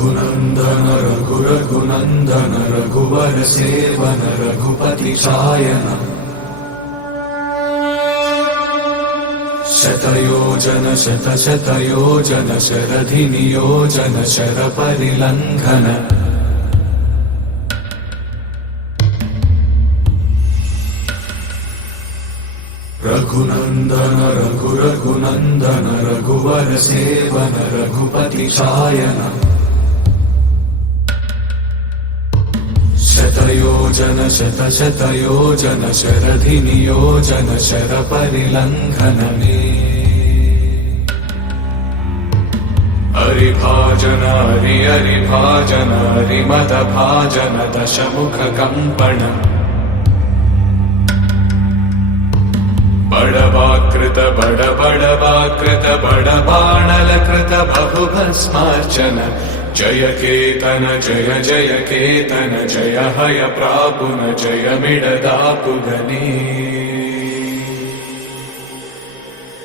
रघुनन्दन रघुरघुनन्दन रघुवर seven Raghupati चायन शतयोजन शतशतयोजन शरधि नियोजन sir परिलंघन Raghunandan रघुरघुनन्दन रघुवर seven Raghupati चायन शतयोजन शतशतयोजन शरधि नियोजन sir परिलंघन हरिभाजन हरिभाजन हरिमद भाजन दशमुख कंपन बड़वाकृत बड़वाकृत बड़बाणलकृत बहुभस्मार्चन जय केतन जय केतन जय हय प्रापुन जय मिडदापुगनी।